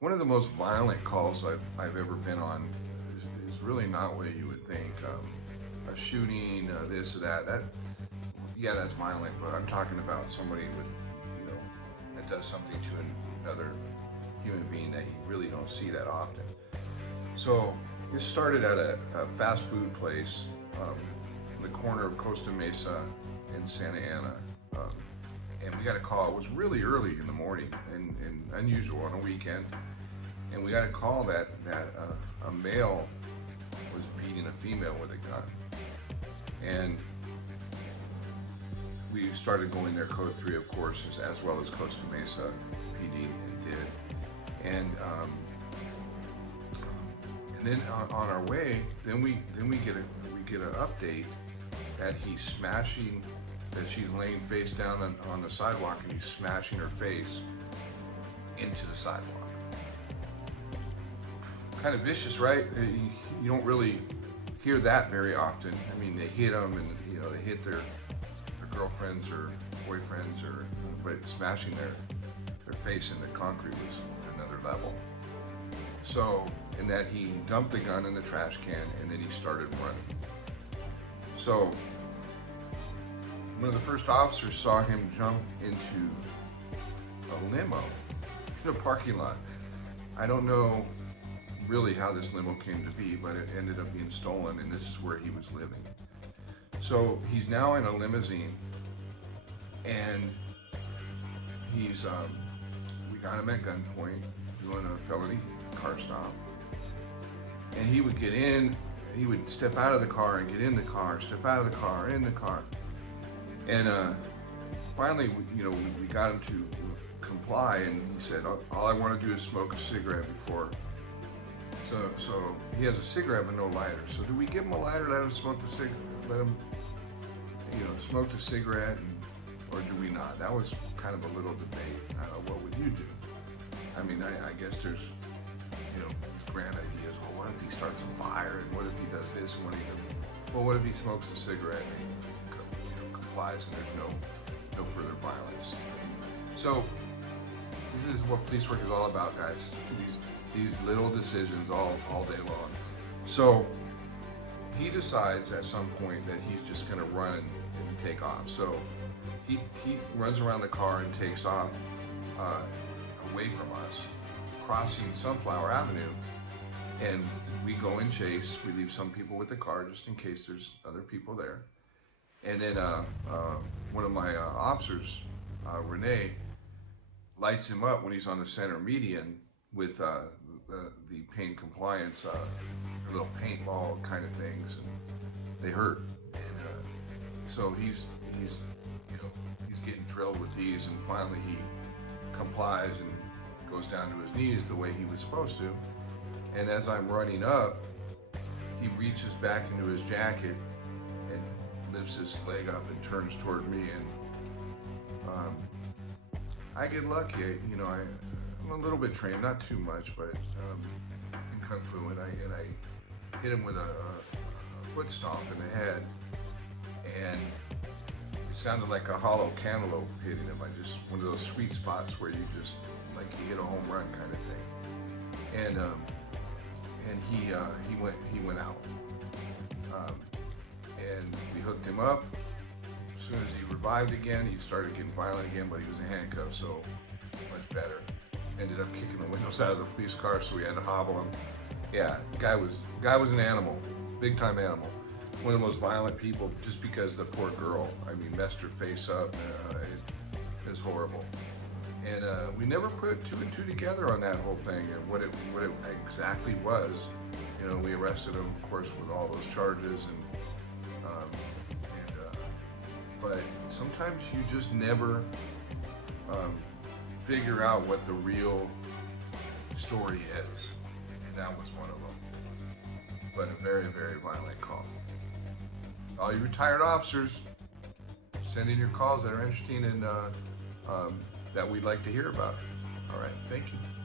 One of the most violent calls I've ever been on is really not what you would think. A shooting, this or that. Yeah, that's violent, but I'm talking about somebody with, that does something to another human being that you really don't see that often. So it started at a fast food place in the corner of Costa Mesa and Santa Ana. Um, and we got a call. It was really early in the morning and unusual on a weekend. And we got a call that a male was beating a female with a gun. And we started going there, Code 3, of course, as well as Costa Mesa PD did. And then on our way, then we get an update that that she's laying face down on the sidewalk, and he's smashing her face into the sidewalk. Kind of vicious, right? You don't really hear that very often. I mean, they hit them, and they hit their girlfriends or boyfriends, but smashing their face in the concrete was another level. So, in that he dumped the gun in the trash can, and then he started running. So, one of the first officers saw him jump into a limo in a parking lot. I don't know really how this limo came to be, but it ended up being stolen, and this is where he was living. So he's now in a limousine, and we got him at gunpoint doing a felony car stop. And he would get in, he would step out of the car and get in the car, step out of the car, in the car. And finally, we got him to comply, and he said, all I want to do is smoke a cigarette before. So he has a cigarette but no lighter. So do we give him a lighter, let him smoke the cigarette, let him, smoke the cigarette, or do we not? That was kind of a little debate. What would you do? I mean, I guess there's, grand ideas. Well, what if he starts a fire, and what if he does this, and what if he smokes a cigarette and complies, and there's no further violence? So this is what police work is all about, guys. These little decisions all day long. So he decides at some point that he's just going to run and take off. So he runs around the car and takes off away from us, crossing Sunflower Avenue, and we go in chase. We leave some people with the car just in case there's other people there. And then one of my officers, Renee, lights him up when he's on the center median with the paint compliance, little paintball kind of things, and they hurt. And so he's getting drilled with these, and finally he complies and goes down to his knees the way he was supposed to. And as I'm running up, he reaches back into his jacket and lifts his leg up and turns toward me, and I get lucky. I'm a little bit trained, not too much, but in Kung Fu, and I hit him with a foot stomp in the head, and it sounded like a hollow cantaloupe hitting him. One of those sweet spots where you just, like, you hit a home run kind of thing. And he went out. And we hooked him up. As soon as he revived again, he started getting violent again, but he was in handcuffs, so much better. Ended up kicking the windows out of the police car, so we had to hobble him. Yeah, the guy was an animal, big time animal. One of the most violent people, just because the poor girl, messed her face up. It was horrible. And we never put two and two together on that whole thing and what it exactly was. We arrested him, of course, with all those charges, but sometimes you just never figure out what the real story is, and that was one of them. But a very, very violent call. All you retired officers, send in your calls that are interesting and that we'd like to hear about. All right, thank you.